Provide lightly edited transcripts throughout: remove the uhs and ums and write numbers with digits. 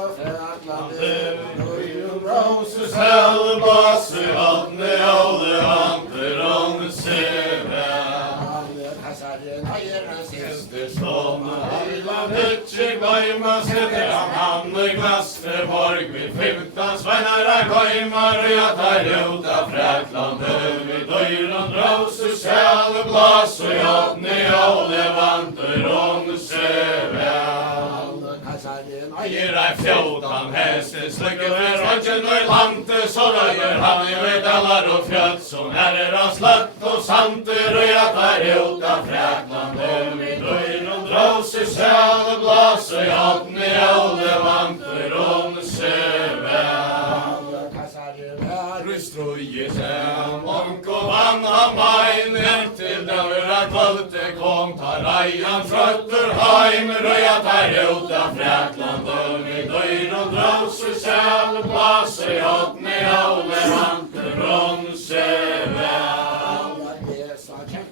og fætlande, Nøyum råsus helbase, hadne alle vanter om seve. alle kassaren heieren siste Stående heiland hitje gøyma, setter han i glaste borg, vi 15 sveinar gøymar, ja tar ut av Fræklande, vi døyron råsus helblas, og hadne alle vanter om seve. Eier 14 hester, slikker for rangen og i landet, så røyer han i vedalar og fjøtt, som herrer av sløtt og santer, og jeg tar ut av Fræklande, vi drøyer og dråser sjæl og glas, og jobben i alle vanter om søve. Strøye seg, monk og vann av mein, til døra kvølte kom, tar reian trøtter heim, røya tar ut av Fræklande, vi døyr og dråser sjæl, plasser jobben i alle vanter om søve.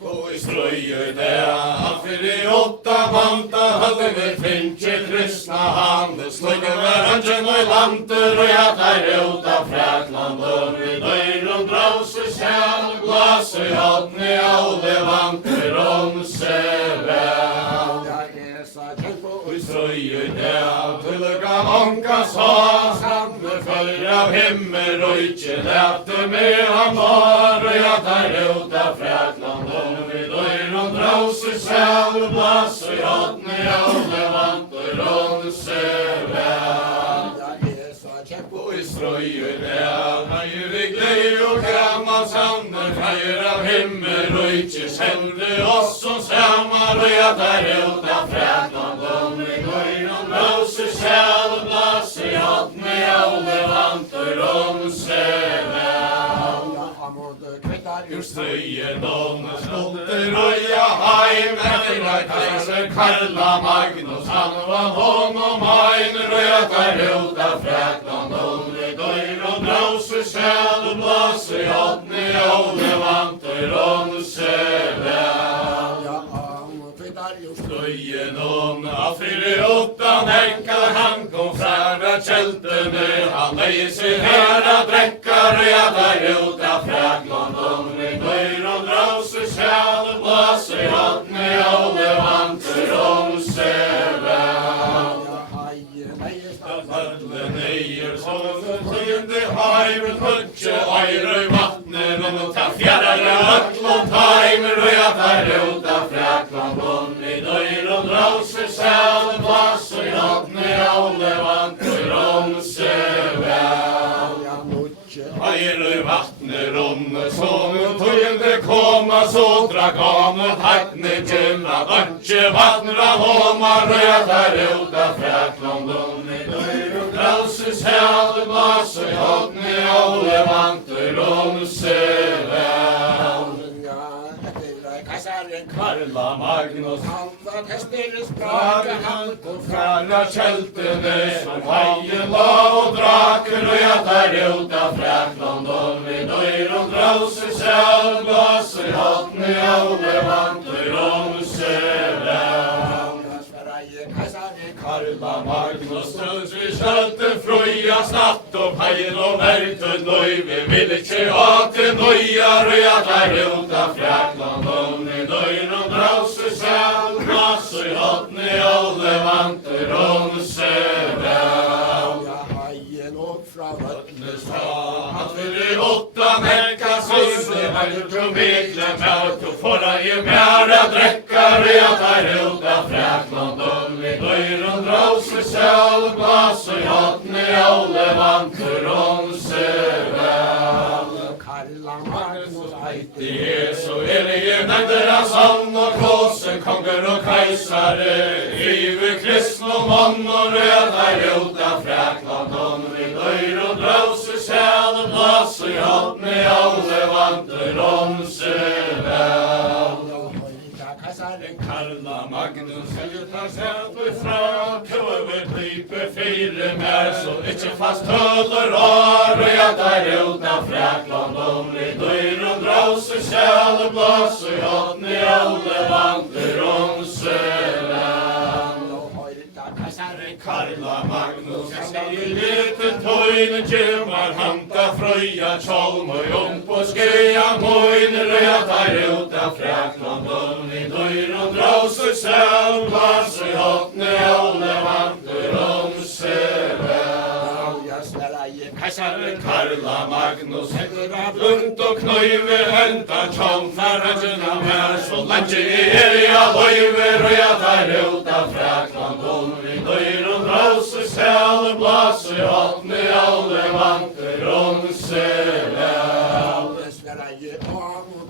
Og i strøye det, han fyrir 8 manta, hadde vi finnje kristna hande, slugge med rangen og i landet, og jeg tar ut av Fræklande, vi døyr og dråser sjæl, glas og jobben i alle vanter om søve. Og i strøye det, tullega monka sa, samme følger av himmel, og ikke lette med han var, og jeg tar ut av Fræklande, vi døyr og dråser sjæl, plass og jobben i alle vanter om søve. Og i strøye det, nøyer vi glede og gammal sander, feir av himmel, og ikke sende oss som samar, og jeg tar ut av Fræklande, vi døyr og dråser sjæl, plass og jobben i alle vanter om søve. Ur strøye donne stolter røya heim, etter kaiser Karla Magnus, han var hånd og mein, røya tar ut av Fræklande, vi døyr og dråser sjæl, blåser jobben i alle vanter om søve. Strøye donne, av 48 nekka, han kom fra kjeltene, han leier seg her av drekkar, røya tar ut av Fræklande, vi døyr og dråser sjæl, blåser jobben i alle vanter om søve. Alle neier som tøyende heimen, hørtje eire i vattner, og ta fjærre øtlån heimer, og jeg tar ut av Fræklande, vi døyr og dråser sjæl, blåser jobben i alle vanter om søve. Eire i vattner runde, som tøyende koma, så drakk han og hagne til at ønske vattner av håma, og jeg tar ut av Fræklande, vi døyr og dråser sjæl, blåser jobben i alle vanter om søve. Karla Magnus, han var hesteres brake, han kom fra kjeltene, som heien la og draker, og jeg tar ut av Fræklande, vi døyr og dråser sjæl, blåser jobben i alle vanter om søve. Karla Magnus, vi skjølte frøya, snatt og peil og verden nøy, vi vil ikke ha til nøyar, og jeg tar ut av Fræklande, vi døyr og dråser sjæl, blåser jobben i alle vanter om søve. Han fyrir 8 nekka, siste heilt og mikle mjøk, og forra i mjæra drekkar, jeg tar ut av Fræklande, vi døyr og dråser sjæl, blåser jobben i alle vanter om søve. Det så elige nevder av sann og kåse, konger og keisare, hive kristne og mann, og rød er ut av Fræklande, vi døyr og dråser sjæl, blåser jobben i alle vanter om søve. Karla Magnus, tar seg fra køver, klype 4 mer, så ikke fast høller og jeg tar ut av Fræklande, vi døyr og dråser sjæl, blåser jobben i alle vanter om søve. Karla Magnus, i liten toinen tjemar hanta fröja tjolm och på skeja moin röta ruta fräkland om i dörren dra sig själv vars i hotne alle vanter om Kaisaren Karla Magnus Lund och knöjve hänta tjolm färragerna med så länge jag löjve röta ruta fräkland om i dörren dra sig själv vars i hotne alle vanter om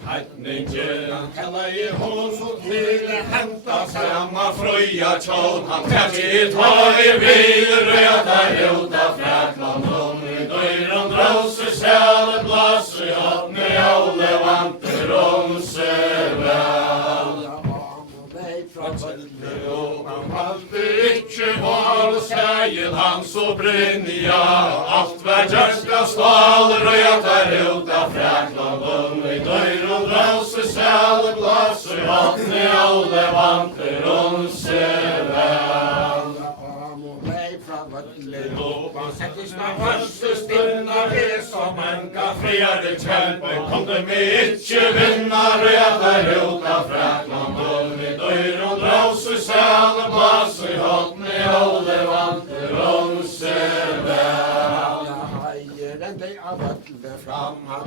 Heitningen kallar i hos och hela hämta samma fröja tjån han tätt tar i bil röda ruta fräkland om i dörren drar sig själv blås i hatt med alle vanter om sig väl. Han hade inte var sägen han så brinja allt var järska stal röta ruta fräkland om i dörren drar sig själv blås i hatt med alle vanter om sig väl. Han sättes när första stinna är som en kaffeade kämpe kom det med inte vinna röta ruta fräkland om i dörren drar sig själv blås i hatt med alle vanter om sig väl.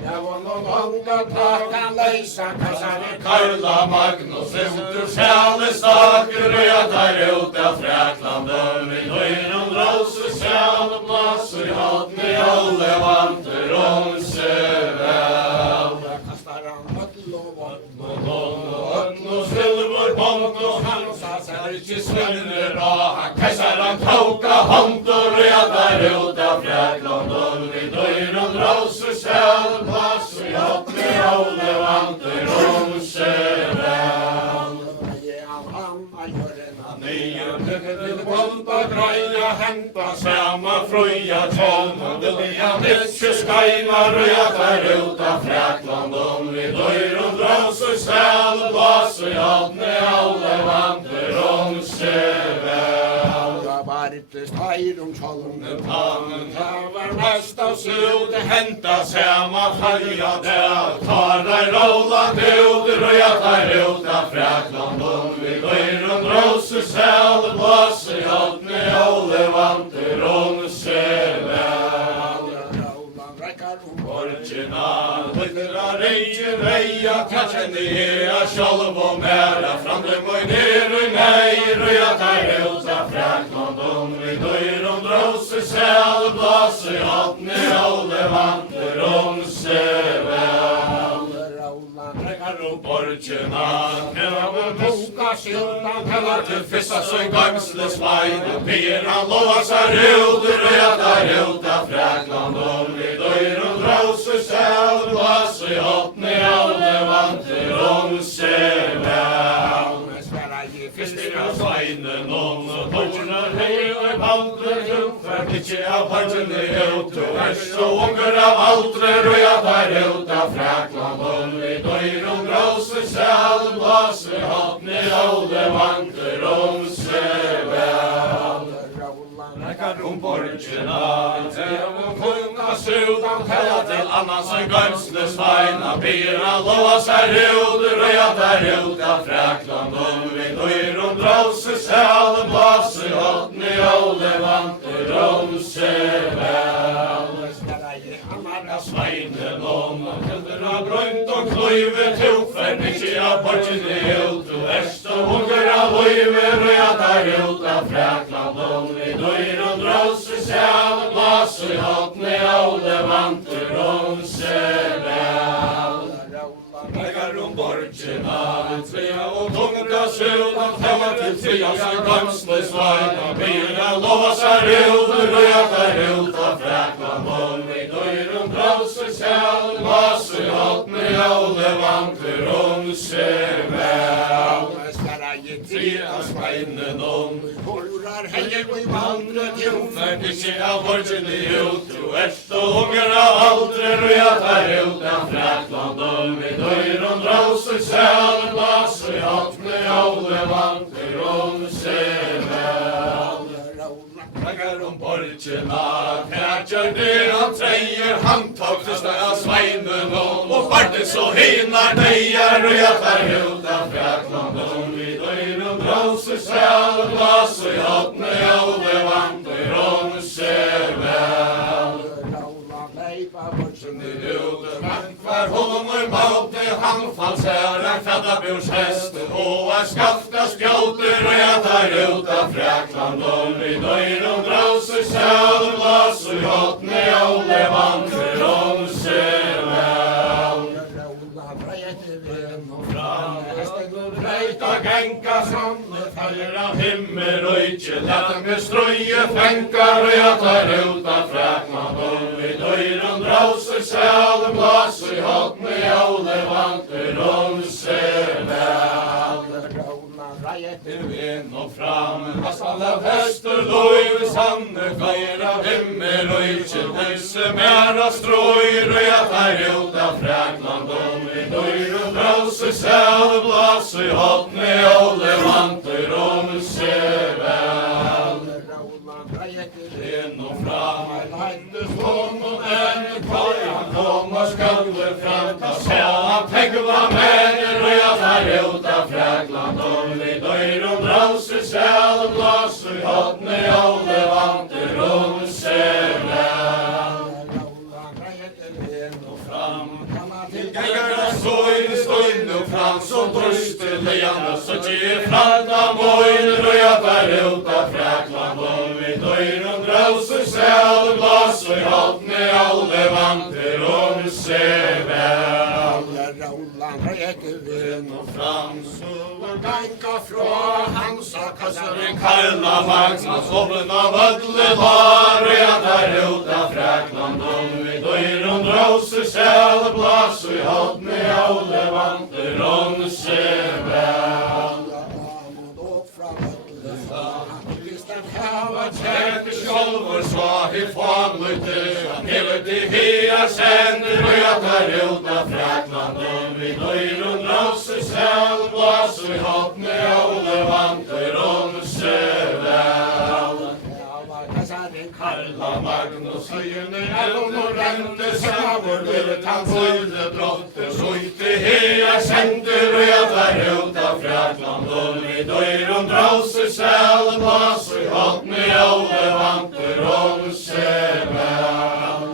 Jag var någon gång att takan lösa kassaren Karla Magnus ut ur själe staker röta ruta fräkland om i dörren drar sig själv blås i hatt med alle vanter om sig väl. Och silver bond och hans inte svinner han kaisaren tauka hand och röta ruta fräkland om i dörren drar sig själv blås i hatt med alle vanter om sig väl. Vill bomba greja hämta samma fröja tjolm vill jag inte skajna röta ruta fräkland om i dörren drar sig själv blås i hatt med alle vanter om sig väl. Jag var inte stejr tjolmen tavar mest av sud hämta samma fröja där tar dig rolla ut röta ruta fräkland om i dörren drar sig själv blås i hatt med alle vanter om sig väl. Original, vittra reje reja, katchen det är själv och mera fram det mig ner och nej, röta ruta fräkland om i dörren drar sig själv blås i hatt med alle vanter om sig väl. Original, kräver boka skyltan kallar till fissa så en gangsles vajn och pera låsar ut röta ruta fräkland om i dörren drar sig själv blås i hatt med alle vanter om sig väl. Fyrstira svajnen om och tornar hej och vanter tuffer inte av hangen ut och värst och ånger av altre röta ruta fräkland om i dörren drar sig själv blås i hatt med alle vanter om sig väl. Original, kunga sudan kalla till annan som gangsles vajna bera låsar ut röta ruta fräkland om i dörren drar sig själv blås i hatt med alle vanter om sig väl. Svajnen om kunderna brönt och klöjve tuffer inte av borgen ut och värst och hunger av löjve röta ruta fräkland om i dörren drar sig själv blås i hatt med alle vanter om sig väl. Läggar borgen trea och tunga sudan tämma till trea som gangsles vajna bera låsar ut röta ruta fräkland om i dörren drar sig själv blås i hatt med alle vanter om sig väl. Trea svajnen om horrar hejer och i vandret tuffer inte av borgen ut och värst och hunger av altre röta ruta fräkland om i dörren drar sig själv blås i hatt med alle vanter om sig väl. Tankar borgina, her dyr han treier, han tok fyrsta av sveinen og fartet så hinar deier, og jeg tar ut av fraklandon vid øyren brauser sjæl, glas og hotne og det vant og rån ser vel. Hver homer maute, han fall særa fjaddabjors hest, og skafta skjauter, og jeg tar ut av fraklandon vid øyren brauser sjæl, glas og hotne og det vant og rån ser vel. Brøyta genka sanne feir av himmel og ikke lette med strøye fenkar, og jeg tar ut av fraklandon vid øyren brauser sjæl, glas og hotne og det vant og rån ser vel. Til vind og fram, hastal av hester, loj sanne feir av himmel og ikke lette mer av strøyer, og jeg tar ut av fraklandon vid øyren brauser sjæl, glas og hotne og det vant og rån ser vel. Inn og fram, leiddes hånd og enn kvar, han kom og skaller fram, ta så han tegla mener, og jeg tar ut av fraklandon vid øyren brauser sjæl, glas og hotne og det vant og rån ser vel. Inn og fram, til gengara støyne og fram, så drøste leiande, så gir franda møyner, og jeg tar ut av fraklandon vid øyren brauser sjæl, glas og hotne og det vant og rån ser vel. Inn og fram, så ganka fra Hansa kassaren Karla Magnus, hoppen av ødle har, og jeg tar ut av fraklandon vid øyren brauser sjæl, glas og hotne og det vant og rån ser vel. Hava tjekke sjolvor svah i famløyte, hevet i hea sender, og jeg tar ut av fraklandon vid øyren brauser sjæl, glas og hotne og det vant og rån ser vel. Karla Magnus høyene elv og rente savor, løret han fulle drotter, så ikke hea sender, og jeg tar ut av fraklandon vid øyren brauser sjæl, glas og hotne og det vant og rån ser vel.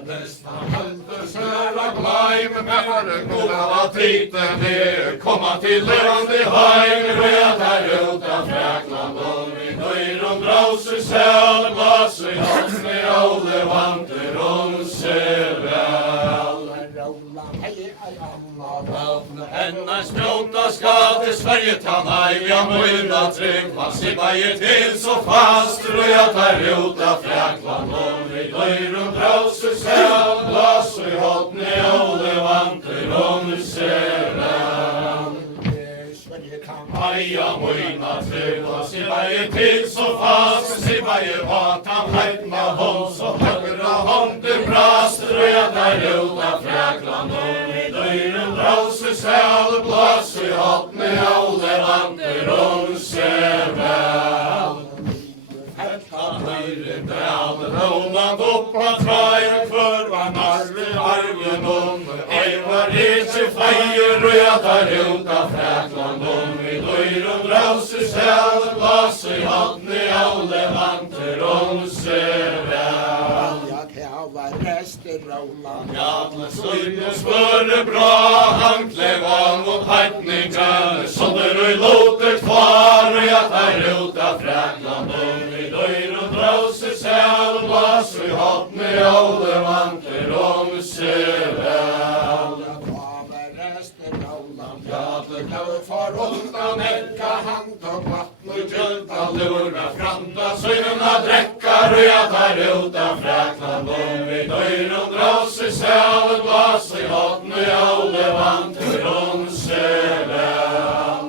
Nestan helder søra gleim, men gode tiden her, komma til levande heim, og jeg tar ut av fraklandon vid øyren brauser sjæl, glas og hotne og det vant og rån ser vel. Enna spjóta skal til Sverige ta nei, ja møyna trygg, man sibbager til så fast, og jeg tar ut av fraklandon vid øyren brauser sjæl, glas og hotne og det vant og rån ser vel. Aja møyna trygg, man sibbager til så fast, sibbager vat han heitma hånd, så høyra hånden braster, og jeg tar ut av fraklandon vid øyren brauser sjæl, glas og hotne og det vant og rån ser vel. Han høyre dæl, rånand oppa traien, for var narve arven om, ei var ikke feier, og jeg tar ut av fraklandon vid øyren brauser sjæl, glas og hotne og det vant og rån ser vel. Jadle støyne spørre bra, han klev av mot heitningen, sånner og låter kvar, og jeg tar ut av fraklandon vid øyren brauser sjæl, glas og hotne og det vant og rån ser vel. Jadle klev for undan ekka, han tok vatten og gjølta lura franda, søgnena drekkar, og jeg tar ut av fraklandon vid øyren brauser sjæl, glas og hotne og det vant og rån ser vel.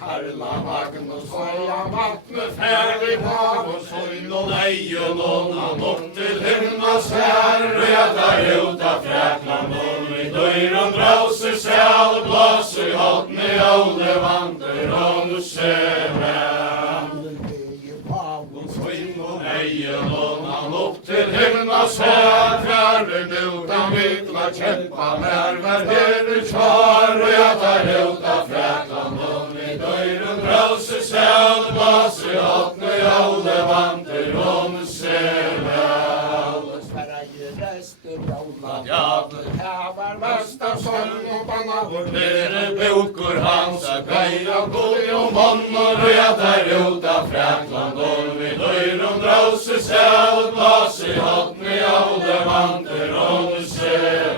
Karla Magnus høya vattne ferdig hav og søgn og leien og han opp til himmels her, og jeg tar ut av fraklandon vid øyren brauser sjæl, glas og hotne og det vant og rån ser vel. kjempa mer var herre kvar, og jeg tar ut av Frakland, og vi døyren brause sjæl, bas i åttne jævle vanter, om se vel. Sverige rester jævla Jævle Her var mest av sånn og banna vår Mere boker hans er greia gullig og monner, og jeg tar ut av Frakland, og vi døyren brause sjæl, bas i åttne jævle vanter, om se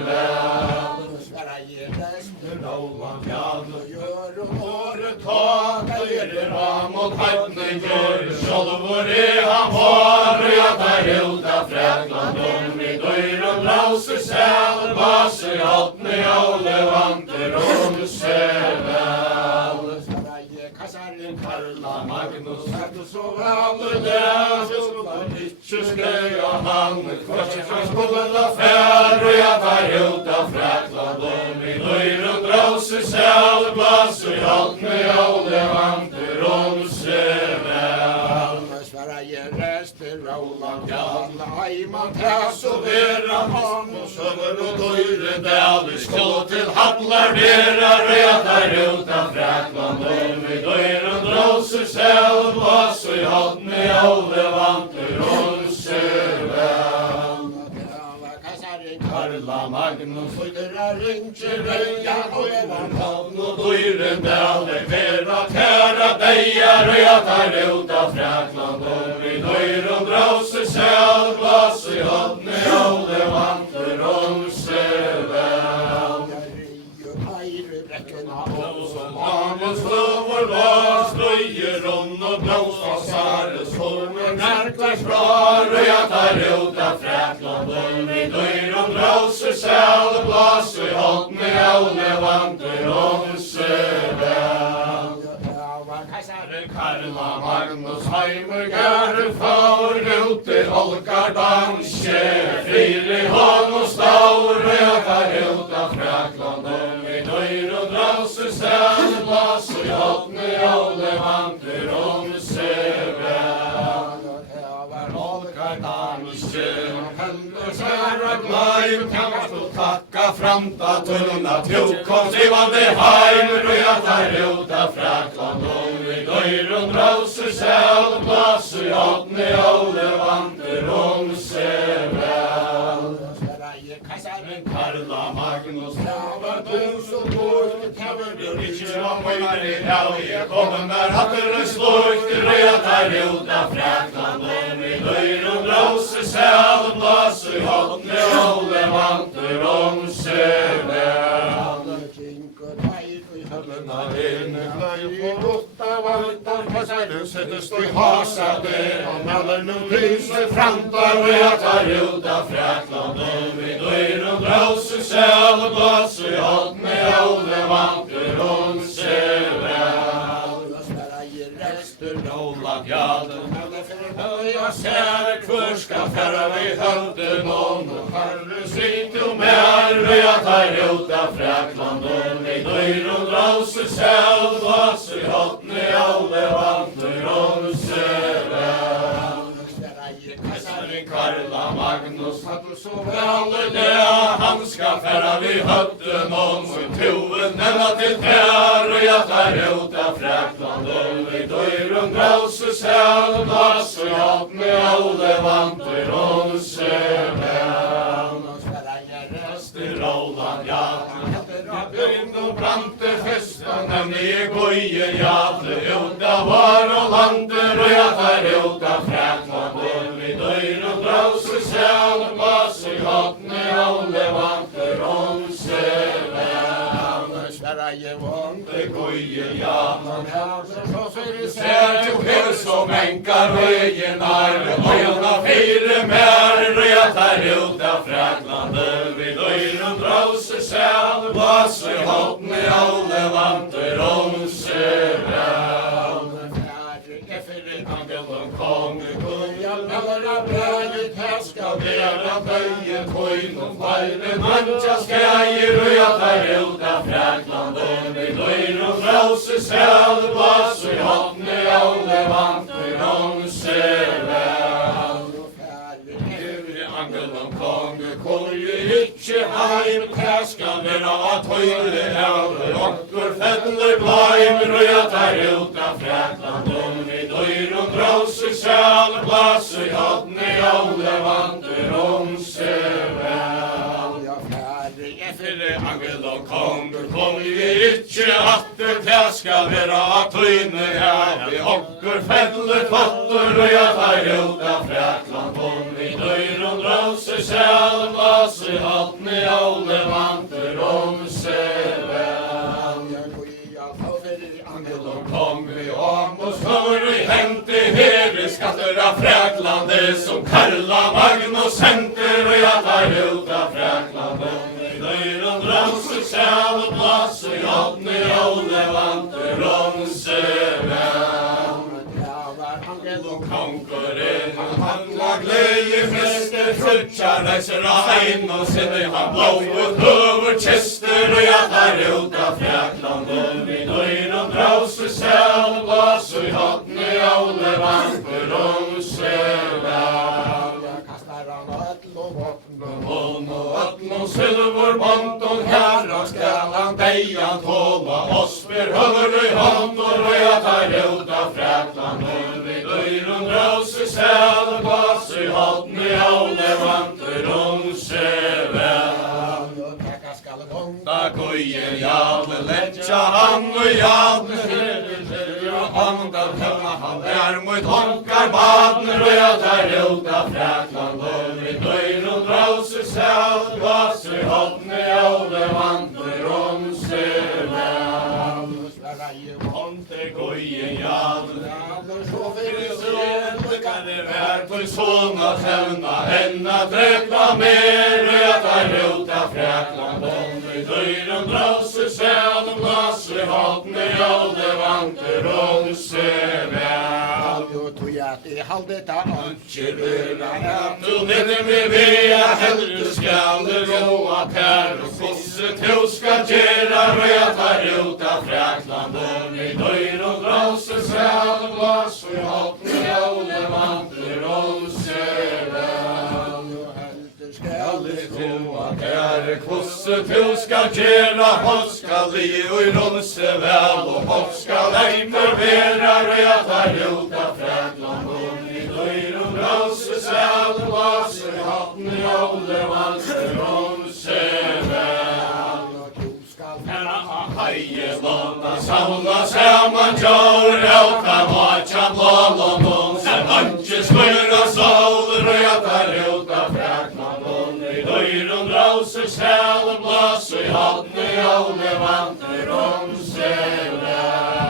vel. Sverige rester Roland jævle gjør om året Tøyre ram og tøytne gjør sjolvor han var, og jeg tar ut av Frakland, om vi døyren brause sjæl, bas i åttne jævle vanter, om se vel. Sverige kassaren Karla Magnus Sverige så vel ikke skrøy og han Kvartje fra skolen fær, og jeg tar ut av Frakland, om vi døyren brause sjæl, bas i åttne jævle vanter, om se vel. Sverige rester Roland Jævla Heimann Tæs og Vera ham og søver og døyre dæler, skål til handlar derar, og jeg tar ut av Frakland, om vi døyren brause sjæl, bas i åttne jævle vanter, om se vel. Karla Magnus Føydera ringer Røya og Evan havn og døyren dæler, vera kæra deier, og jeg tar ut av Frakland, om vi døyren brause sjæl, bas i åttne jævle vanter, om se vel. Mames løver var strøyer og blåsfassares former nærkværs brar, og jeg tar ut av Frakland, om vi døyren brause sjæl, blas i åttne jævle vanter, om se vel. Karla Magnus Heimer gære faur, ute Olgar danske, fri hånd og staur, og jeg tar ut av Frakland, om vi døyren brause sjæl, blas i åttne jævle vanter, om se vel. Olgar danske, hendur særa gleim, kannst du takka framta tunna, tjokk kom sivande heimer, og jeg tar ut av Frakland, om vi døyren brause sjæl, blas i åttne jævle vanter, om se vel. Karla Magnus Tava dus og bort, Tava ikke var møyner i hau, jeg kommer med hatter slukt, og jeg tar ut av Frakland, om vi døyren brause sjæl, blas i åttne jævle vanter, om se vel. Høllena ene gløy på rotta vantar, Kassaren settest i hasa det, og melder nu lyser framtar, og jeg tar ut av Frakland, om vi døyren brause sjæl, blas i åttne jævle vanter, om se vel. Roland Jaden Høya ser hvor skal færa vi høvden om, og Karle sitt og mer, og jeg tar ut av Frakland, om vi døyren brause sjæl, blas i åttne jævle vanter, om se vel. Karla Magnus hadde så vel det, han skal færa vi høvden om, og toen denne til tær, og jeg tar ut av Frakland, om vi døyren brause sjæl, blas i åttne jævle vanter, om se vel. Roland Jaden bygd og brante festa, nemlig i goie jate, ut av var og lander, og jeg tar ut av Frakland, om vi døyren brause sjæl, blas i åttne jævle vanter, om se vel. Sverige vånte Goie jate, så ser du her som enkar høyen arme, øyna fire mer, og jeg tar ut av Frakland, om vi døyren brause sjæl, blas i åttne jævle vanter, om se vel. Angel og konge, kunja, melder av bræget, her skal vera bøye, tøyn og feire, manja skreier, og jeg tar ut av Frakland, om vi døyren brause sjæl, blas i åttne jævle vanter, om se vel. Angel og konge, kunja, ikke heim, at høyre av okkur feller blaim røytar ut av Frakland vi døyr dråser sjal plass i hodni alle vantur seg vel. Ja, færre Fyrir angel og kongur kom vi ikkje atter til skal vera at høyne her vi okkur feller fattur røytar ut av Frakland vi døyr dråser sjal plass i hodni alle vantur seg vel. Angel og kongur om oss hør vi hente her i skatter av Fraklande som Karla Magnus henter og jeg tar ut av Fraklande vi døyr dråser sjal plass i hodni alle vantur seg vel. Angel og konkurren han la glede fester frutja reiser av heim og sinne han blået over kjester og jeg tar ut av Frakland vi døyr dråser sjal plass i hodni alle vantur seg vel. Og silverbånd og herra skal han deia tåla oss ber høver i hånd og røya tar ut av Frakland vi døyr dråser sjal plass i hodni alle vantur seg vel. Da køyen jale letja han og jale han mot honkar baden røya tar ut av Frakland vi døyr dråser sjal plass i hodni alle vantur seg vel. Honte køyen jale så fyrir sånn kan det være for sånn at hevna henna drepla mer røya tar ut av Frakland vi døyr dråser sjal plass i hodni alle vantur seg vel. I halde ta Ikke vera at du neder med vea heldur skal du roa tær og kosse til skal gjera røya tar ut av Frakland vi døyr dråser sjal plass i hodni alle vantur seg vel. Skal du roa tær og kosse til skal gjera hopp skal li og ronse vel og hopp skal eimer vera røya tar ut av Frakland vi døyr dråser sjal plass i hodni alle vantur seg vel. Heie låna samla saman jord out av vacha blålån sen ikke skjøra sol røya tar ut av Frakland vi døyr dråser sjal plass i hodni alle vantur seg vel.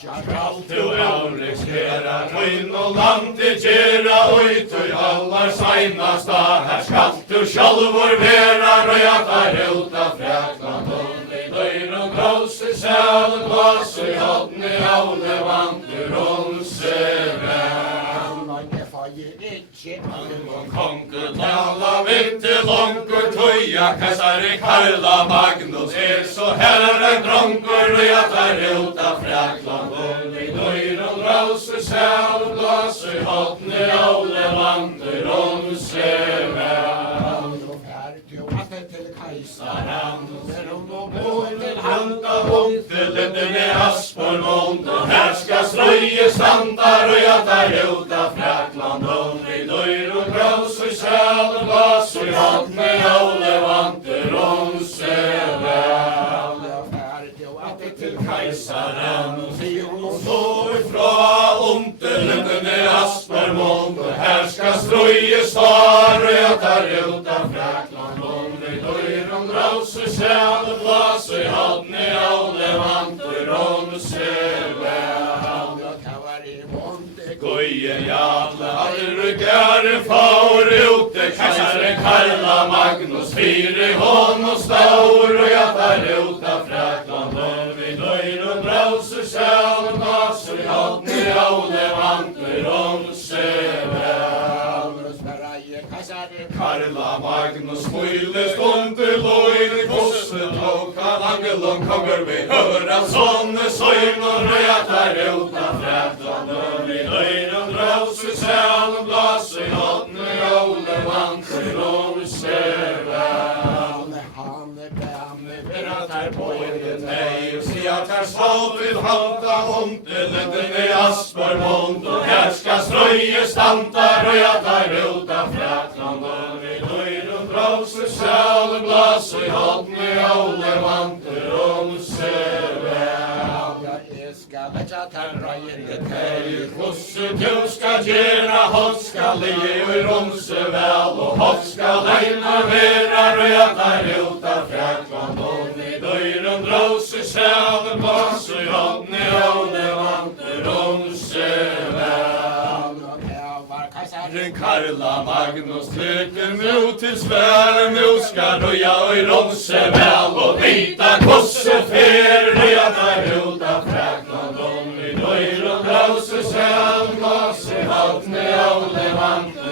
Skal du avriksera tøyn og landi gjera ut og allar seinasta her skal du sjálvor vera røya tar ut av Frakland vi døyr dråser sjal plass i hodni alle vantur seg vel. Kongur tala vitt longur tøya kassari Karla Magnus så herre drongur røya tar ut av Frakland vi døyr dråser sjal plass i hodni alle vantur seg vel. Handa til lindene Aspor mond og her skal strøye standa røya tar ut av Frakland vi døyr dråser sjal plass i hodni alle vantur seg vel. Til keisaren så ifra til lindene Aspor mond og her skal strøye star røya tar ut av Frakland vi døyr dråser sjal plass i hodni alle vantur seg vel. Køyen jale alle gare faur ute keisaren Karla Magnus fire hånd og staur og jeg tar ut av Frakland vi døyr dråser sjal plass i hodni alle vantur seg vel. Karla Magnus mules kunde loin kosse toka angel og kongur vi høra sånne søgn og røya tar ut av Frakland vi døyr dråser sjal plass i hodni alle vantur seg vel. det hej och se att här svalt vill halta ont liten i Asper mond och här ska ströje stanta röja ruta fräkland och vid höjden brause själ glas och i hatten i alle vanter om Jag ska lägga terrajen det hej kosse du ska gera hot ska le i romse väl och hot ska leina vera röja ruta fräkland och vid höjden brause själ glas och i hatten i alle vanter om Herren Karla Magnus trycker nu till svär nu ska röja och i romse väl och vita kosse fer röja där uta fräkland om vi döjr och brause själv glas i hatten i alle vanten